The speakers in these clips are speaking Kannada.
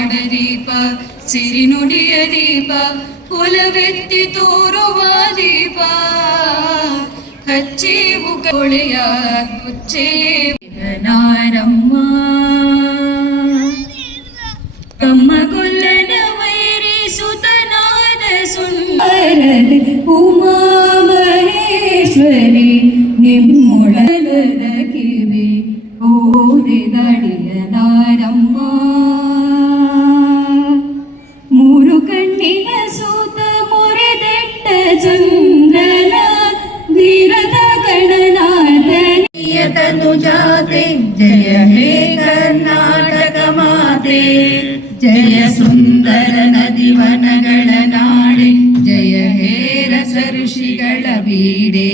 ನಾಡದೀಪ ಸಿರಿನುಡಿಯ ದೀಪ ಕುಲವೆತ್ತಿ ತೋರುವ ದೀಪ ಹಚ್ಚೇವು ಕೊಳೆಯ ಕುಚ್ಚೇವನಾರಮ್ಮ ಕಮ್ಮಗೊಲ್ಲನ ವೈರಿಸುತನಾದ ಸುಂದರ ಉಮಾ ಮಹೇಶ್ವರಿ ನಿಮ್ಮೊಳಲದ ಕಿವಿ ಓರೆದಡಿಯನಾರಮ್ಮ ಮೂರು ಕಣ್ಣಿನ ಸೂತ ಮುರಿದೆಟ್ಟ ಚಂದ್ರನ ಧೀರದ ಗಣನಾಥನಿಯ ತನುಜಾತೆ ಜಯ ಹೇ ಕರ್ನಾಟಕ ಮಾತೆ ಜಯ ಸುಂದರ ನದಿವನಗಳ ನಾಡೆ ಜಯ ಹೇ ರಸ ಋಷಿಗಳ ಬೀಡೆ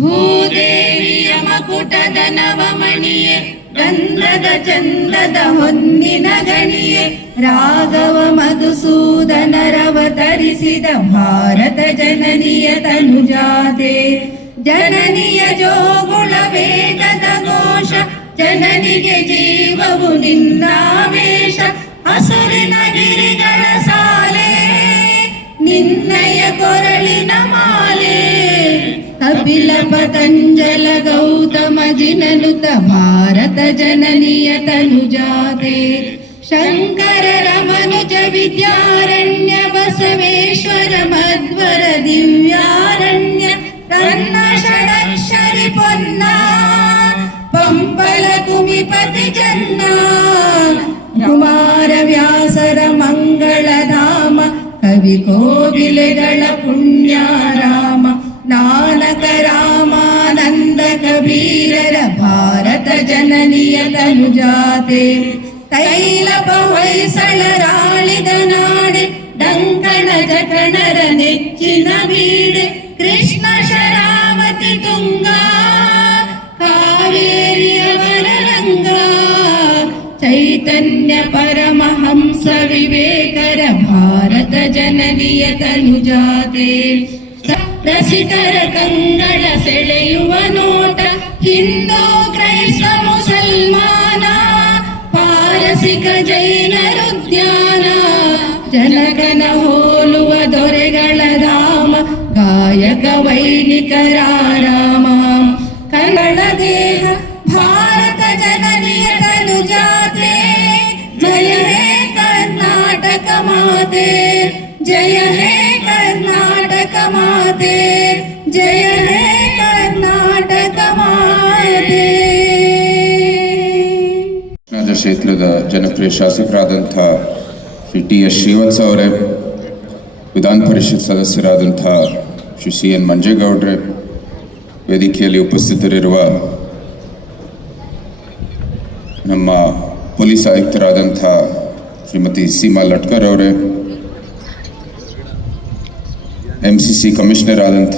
ಭೂದೇವಿಯ ಮಕುಟದ ನವಮಣಿಯೇ ಗಂಧದ ಚಂದದ ಹೊನ್ನಿನ ಗಣಿಯೇ ರಾಘವ ಮಧುಸೂದನರವತರಿಸಿದ ಭಾರತ ಜನನಿಯ ತನುಜಾತೆ ಜನನಿಯ ಜೋಗುಳ ವೇದದ ಘೋಷ ಜನನಿಗೆ ಜೀವವು ನಿನ್ನಾವೇಶ ಹಸುರಿನ ಗಿರಿಗಳ ಸಾಲೆ ನಿನ್ನಯ ಕೊರಳಿನ ಮಾಲೆ ಕಪಿಲ ಪತಂಜಲ ಗೌತಮ ಜಿನನುತ ಭಾರತ ಜನನಿಯ ತನುಜಾತೆ ಶಂಕರರ ಮನುಜ ವಿದ್ಯಾರಣ್ಯ ಬಸವೇಶ್ವರ ಮಧ್ವರ ದಿವ್ಯಾರಣ್ಯ ತನ್ನ ಷಡಕ್ಷರಿ ಪೊನ್ನ ಪಂಪಲ ಕುಮಿಪತಿ ಚನ್ನ ಕುಮಾರ ವ್ಯಾಸರ ಮಂಗಳಧಾಮ ಕವಿ ಕೋಗಿಲೆಗಳ ಪುಣ್ಯಾರಾಮ ನಾನಕ ರಾಮಾನಂದ ಕಬೀರರ ಭಾರತ ಜನನಿಯ ತನುಜಾತೆ ತೈಲಪ ಹೊಯ್ಸಳರಾಳಿದ ನಾಡೆ ಡಂಕಣ ಜಕಣರ ನೆಚ್ಚಿನ ಬೀಡೆ ಕೃಷ್ಣ ಶರಾವತಿ ತುಂಗ ಕಾವೇರಿಯವರ ರಂಗ ಚೈತನ್ಯ ಪರಮಹಂಸ ವಿವೇಕರ ಭಾರತ ಜನನಿಯ ತನುಜಾತೆ ರಸಿಕರ ಕಂಗಳ ಸೆಳೆಯುವ ನೋಟ ಹಿಂದೂ ಕ್ರೈಸ್ತ ಮುಸಲ್ಮಾನ ಪಾರಸಿಕ ಜೈನರುದ್ಯಾನ ಜನಕನ ಹೋಲುವ ದೊರೆಗಳ ಧಾಮ ಗಾಯಕ ವೈಣಿಕರ ರಾಮ ಕನ್ನಡ ದೇಹ ಭಾರತ ಜನನಿಯ ತನುಜಾತೆ ಜಯ ಹೇ ಕರ್ನಾಟಕ ಮಾತೆ ಜಯ ಹೇ ಕರ್ನಾಟಕ ಮಾತೆ ಜಯ ಹೇ ಕರ್ನಾಟಕ ಮಾತೆ. ಕ್ಷೇತ್ರದ ಜನಪ್ರಿಯ ಶಾಸಕರಾದಂಥ ಶ್ರೀ ಟಿ ಎಸ್ ಶ್ರೀವತ್ಸ ಅವರೇ, ವಿಧಾನ ಪರಿಷತ್ ಸದಸ್ಯರಾದಂಥ ಶ್ರೀ ಸಿ ಎನ್ ಮಂಜೇಗೌಡ್ರೆ, ವೇದಿಕೆಯಲ್ಲಿ ಉಪಸ್ಥಿತರಿರುವ ನಮ್ಮ ಪೊಲೀಸ್ ಆಯುಕ್ತರಾದಂಥ ಶ್ರೀಮತಿ ಸೀಮಾ ಲಟ್ಕರ್ ಅವರೇ, MCC ಕಮಿಷನರ್ ಆದಂಥ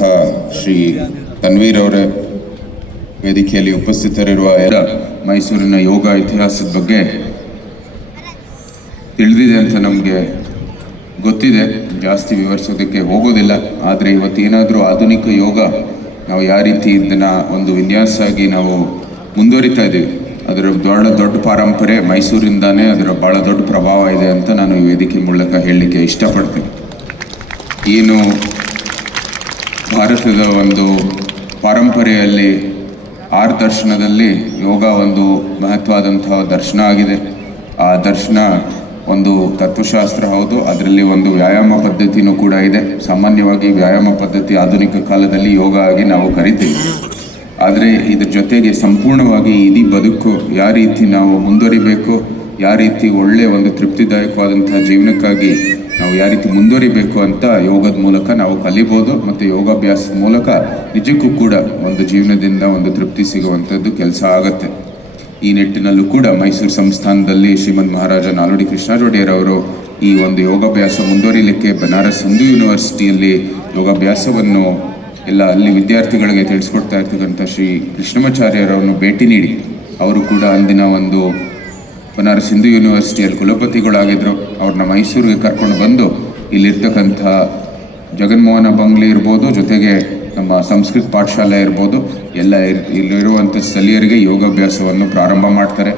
ಶ್ರೀ ತನ್ವೀರ್ ಅವರೇ, ವೇದಿಕೆಯಲ್ಲಿ ಉಪಸ್ಥಿತರಿರುವ ಮೈಸೂರಿನ ಯೋಗ ಇತಿಹಾಸದ ಬಗ್ಗೆ ತಿಳಿದಿದೆ ಅಂತ ನಮಗೆ ಗೊತ್ತಿದೆ, ಜಾಸ್ತಿ ವಿವರಿಸೋದಕ್ಕೆ ಹೋಗೋದಿಲ್ಲ. ಆದರೆ ಇವತ್ತೇನಾದರೂ ಆಧುನಿಕ ಯೋಗ ನಾವು ಯಾವ ರೀತಿ ಇದನ್ನು ಒಂದು ವಿನ್ಯಾಸ ಆಗಿ ನಾವು ಮುಂದುವರಿತಾ ಇದ್ದೀವಿ, ಅದರ ದೊಡ್ಡ ಪರಂಪರೆ ಮೈಸೂರಿಂದಾನೇ ಅದರ ಭಾಳ ದೊಡ್ಡ ಪ್ರಭಾವ ಇದೆ ಅಂತ ನಾನು ಈ ವೇದಿಕೆ ಮೂಲಕ ಹೇಳಲಿಕ್ಕೆ ಇಷ್ಟಪಡ್ತೀನಿ. ಏನು ಭಾರತದ ಒಂದು ಪರಂಪರೆಯಲ್ಲಿ 6 ದರ್ಶನದಲ್ಲಿ ಯೋಗ ಒಂದು ಮಹತ್ವವಾದಂತಹ ದರ್ಶನ ಆಗಿದೆ. ಆ ದರ್ಶನ ಒಂದು ತತ್ವಶಾಸ್ತ್ರ ಹೌದು, ಅದರಲ್ಲಿ ಒಂದು ವ್ಯಾಯಾಮ ಪದ್ಧತಿನೂ ಕೂಡ ಇದೆ. ಸಾಮಾನ್ಯವಾಗಿ ವ್ಯಾಯಾಮ ಪದ್ಧತಿ ಆಧುನಿಕ ಕಾಲದಲ್ಲಿ ಯೋಗ ಆಗಿ ನಾವು ಕರಿತೀವಿ. ಆದರೆ ಇದ್ರ ಜೊತೆಗೆ ಸಂಪೂರ್ಣವಾಗಿ ಇಡೀ ಬದುಕು ಯಾವ ರೀತಿ ನಾವು ಮುಂದುವರಿಬೇಕು, ಯಾವ ರೀತಿ ಒಳ್ಳೆಯ ಒಂದು ತೃಪ್ತಿದಾಯಕವಾದಂಥ ಜೀವನಕ್ಕಾಗಿ ನಾವು ಯಾವ ರೀತಿ ಮುಂದುವರಿಬೇಕು ಅಂತ ಯೋಗದ ಮೂಲಕ ನಾವು ಕಲಿಬೋದು. ಮತ್ತು ಯೋಗಾಭ್ಯಾಸದ ಮೂಲಕ ನಿಜಕ್ಕೂ ಕೂಡ ಒಂದು ಜೀವನದಿಂದ ಒಂದು ತೃಪ್ತಿ ಸಿಗುವಂಥದ್ದು ಕೆಲಸ ಆಗುತ್ತೆ. ಈ ನಿಟ್ಟಿನಲ್ಲೂ ಕೂಡ ಮೈಸೂರು ಸಂಸ್ಥಾನದಲ್ಲಿ ಶ್ರೀಮಂತ ಮಹಾರಾಜ ನಾಲ್ವಡಿ ಕೃಷ್ಣರಾಜ ಒಡೆಯರ್ ಅವರು ಈ ಒಂದು ಯೋಗಾಭ್ಯಾಸ ಮುಂದುವರಿಲಿಕ್ಕೆ ಬನಾರಸ್ ಹಿಂದೂ ಯೂನಿವರ್ಸಿಟಿಯಲ್ಲಿ ಯೋಗಾಭ್ಯಾಸವನ್ನು ಎಲ್ಲ ಅಲ್ಲಿ ವಿದ್ಯಾರ್ಥಿಗಳಿಗೆ ತಿಳಿಸ್ಕೊಡ್ತಾ ಇರ್ತಕ್ಕಂಥ ಶ್ರೀ ಕೃಷ್ಣಮಾಚಾರ್ಯರನ್ನು ಭೇಟಿ ನೀಡಿ ಅವರು ಕೂಡ ಅಂದಿನ ಒಂದು ಬನಾರಸ್ ಹಿಂದೂ ಯೂನಿವರ್ಸಿಟಿಯಲ್ಲಿ ಕುಲಪತಿಗಳಾಗಿದ್ದರು. ಅವ್ರನ್ನ ಮೈಸೂರಿಗೆ ಕರ್ಕೊಂಡು ಬಂದು ಇಲ್ಲಿರ್ತಕ್ಕಂಥ ಜಗನ್ಮೋಹನ ಬಂಗ್ಲೆ ಇರ್ಬೋದು, ಜೊತೆಗೆ ನಮ್ಮ ಸಂಸ್ಕೃತ ಪಾಠಶಾಲೆ ಇರ್ಬೋದು, ಎಲ್ಲ ಇಲ್ಲಿರುವಂಥ ಸ್ಥಳೀಯರಿಗೆ ಯೋಗಾಭ್ಯಾಸವನ್ನು ಪ್ರಾರಂಭ ಮಾಡ್ತಾರೆ.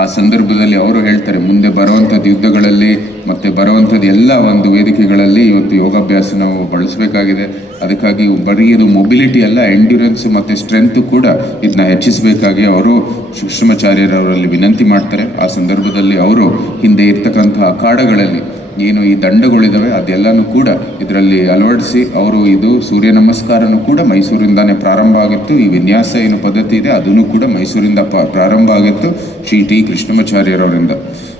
ಆ ಸಂದರ್ಭದಲ್ಲಿ ಅವರು ಹೇಳ್ತಾರೆ, ಮುಂದೆ ಬರುವಂಥದ್ದು ಯುದ್ಧಗಳಲ್ಲಿ ಮತ್ತು ಬರುವಂಥದ್ದು ಎಲ್ಲ ಒಂದು ವೇದಿಕೆಗಳಲ್ಲಿ ಇವತ್ತು ಯೋಗಾಭ್ಯಾಸ ನಾವು ಬಳಸಬೇಕಾಗಿದೆ. ಅದಕ್ಕಾಗಿ ಬರೀ ಇದು ಮೊಬಿಲಿಟಿ ಅಲ್ಲ, ಎಂಡ್ಯೂರೆನ್ಸ್ ಮತ್ತು ಸ್ಟ್ರೆಂತ್ ಕೂಡ ಇದನ್ನ ಹೆಚ್ಚಿಸಬೇಕಾಗಿ ಅವರು ಕೃಷ್ಣಮಾಚಾರ್ಯರವರಲ್ಲಿ ವಿನಂತಿ ಮಾಡ್ತಾರೆ. ಆ ಸಂದರ್ಭದಲ್ಲಿ ಅವರು ಹಿಂದೆ ಇರ್ತಕ್ಕಂಥ ಅಖಾಡಗಳಲ್ಲಿ ಏನು ಈ ದಂಡಗಳಿದ್ದಾವೆ ಅದೆಲ್ಲನೂ ಕೂಡ ಇದರಲ್ಲಿ ಅಳವಡಿಸಿ ಅವರು ಇದು ಸೂರ್ಯ ನಮಸ್ಕಾರನೂ ಕೂಡ ಮೈಸೂರಿಂದಾನೇ ಪ್ರಾರಂಭ ಆಗಿತ್ತು. ಈ ವಿನ್ಯಾಸ ಏನು ಪದ್ಧತಿ ಇದೆ ಅದನ್ನು ಕೂಡ ಮೈಸೂರಿಂದ ಪ್ರಾರಂಭ ಆಗಿತ್ತು, ಶ್ರೀ ಟಿ ಕೃಷ್ಣಮಾಚಾರ್ಯರವರಿಂದ.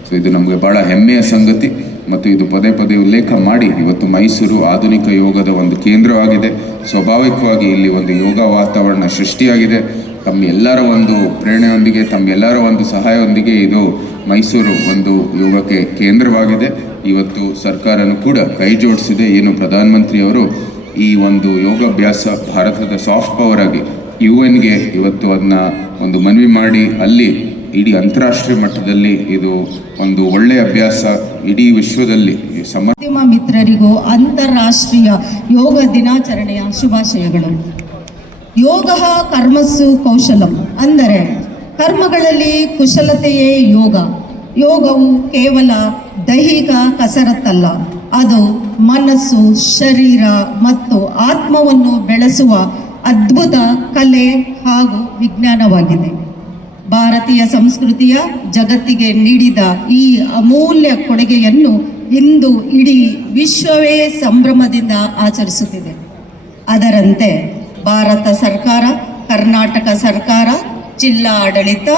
ಸೊ ಇದು ನಮಗೆ ಭಾಳ ಹೆಮ್ಮೆಯ ಸಂಗತಿ ಮತ್ತು ಇದು ಪದೇ ಪದೇ ಉಲ್ಲೇಖ ಮಾಡಿ ಇವತ್ತು ಮೈಸೂರು ಆಧುನಿಕ ಯೋಗದ ಒಂದು ಕೇಂದ್ರವಾಗಿದೆ. ಸ್ವಾಭಾವಿಕವಾಗಿ ಇಲ್ಲಿ ಒಂದು ಯೋಗ ವಾತಾವರಣ ಸೃಷ್ಟಿಯಾಗಿದೆ. ತಮ್ಮೆಲ್ಲರ ಒಂದು ಪ್ರೇರಣೆಯೊಂದಿಗೆ, ತಮ್ಮೆಲ್ಲರ ಒಂದು ಸಹಾಯದೊಂದಿಗೆ ಇದು ಮೈಸೂರು ಒಂದು ಯೋಗಕ್ಕೆ ಕೇಂದ್ರವಾಗಿದೆ. ಇವತ್ತು ಸರ್ಕಾರನೂ ಕೂಡ ಕೈ ಜೋಡಿಸಿದೆ. ಏನು ಪ್ರಧಾನಮಂತ್ರಿಯವರು ಈ ಒಂದು ಯೋಗಾಭ್ಯಾಸ ಭಾರತದ ಸಾಫ್ಟ್ ಪವರ್ ಆಗಿ UN-ಗೆ ಇವತ್ತು ಅದನ್ನ ಒಂದು ಮನವಿ ಮಾಡಿ ಅಲ್ಲಿ ಇಡೀ ಅಂತಾರಾಷ್ಟ್ರೀಯ ಮಟ್ಟದಲ್ಲಿ ಇದು ಒಂದು ಒಳ್ಳೆಯ ಅಭ್ಯಾಸ ಇಡೀ ವಿಶ್ವದಲ್ಲಿ ಮಾಧ್ಯಮ ಮಿತ್ರರಿಗೂ ಅಂತಾರಾಷ್ಟ್ರೀಯ ಯೋಗ ದಿನಾಚರಣೆಯ ಶುಭಾಶಯಗಳು. ಯೋಗ ಕರ್ಮಸ್ಸು ಕೌಶಲಂ, ಅಂದರೆ ಕರ್ಮಗಳಲ್ಲಿ ಕುಶಲತೆಯೇ ಯೋಗ. ಯೋಗವು ಕೇವಲ ದೈಹಿಕ ಕಸರತ್ತಲ್ಲ, ಅದು ಮನಸ್ಸು, ಶರೀರ ಮತ್ತು ಆತ್ಮವನ್ನು ಬೆಳೆಸುವ ಅದ್ಭುತ ಕಲೆ ಹಾಗೂ ವಿಜ್ಞಾನವಾಗಿದೆ. ಭಾರತೀಯ ಸಂಸ್ಕೃತಿಯ ಜಗತ್ತಿಗೆ ನೀಡಿದ ಈ ಅಮೂಲ್ಯ ಕೊಡುಗೆಯನ್ನು ಇಂದು ಇಡೀ ವಿಶ್ವವೇ ಸಂಭ್ರಮದಿಂದ ಆಚರಿಸುತ್ತಿದೆ. ಅದರಂತೆ ಭಾರತ ಸರ್ಕಾರ, ಕರ್ನಾಟಕ ಸರ್ಕಾರ, ಜಿಲ್ಲಾ ಆಡಳಿತ,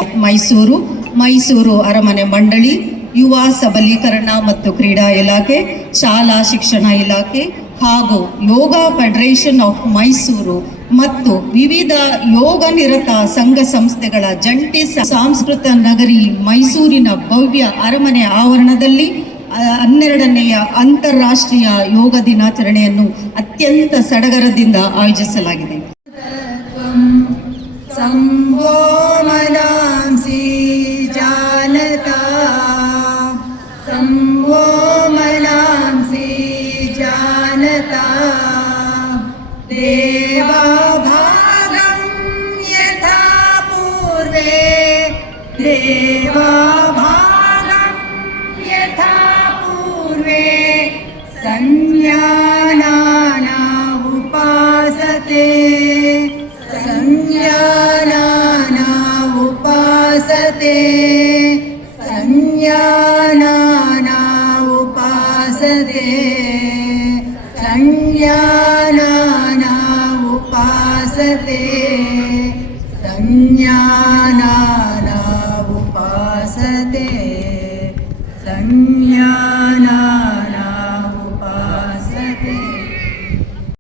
ಮೈಸೂರು ಅರಮನೆ ಮಂಡಳಿ, ಯುವ ಸಬಲೀಕರಣ ಮತ್ತು ಕ್ರೀಡಾ ಇಲಾಖೆ, ಶಾಲಾ ಶಿಕ್ಷಣ ಇಲಾಖೆ ಹಾಗೂ ಯೋಗ ಫೆಡರೇಷನ್ ಆಫ್ ಮೈಸೂರು ಮತ್ತು ವಿವಿಧ ಯೋಗ ನಿರತ ಸಂಘ ಸಂಸ್ಥೆಗಳ ಜಂಟಿ ಸಾಂಸ್ಕೃತಿಕ ನಗರಿ ಮೈಸೂರಿನ ಭವ್ಯ ಅರಮನೆ ಆವರಣದಲ್ಲಿ 12ನೆಯ ಅಂತಾರಾಷ್ಟ್ರೀಯ ಯೋಗ ದಿನಾಚರಣೆಯನ್ನು ಅತ್ಯಂತ ಸಡಗರದಿಂದ ಆಯೋಜಿಸಲಾಗಿದೆ. देवाभागं यथा पूर्वे देवाभागं यथा पूर्वे संज्ञानाना उपासते संज्ञानाना उपासते संज्ञानाना उपासते संज्ञानाना उपासते संज्ञानाना उपासते संज्ञा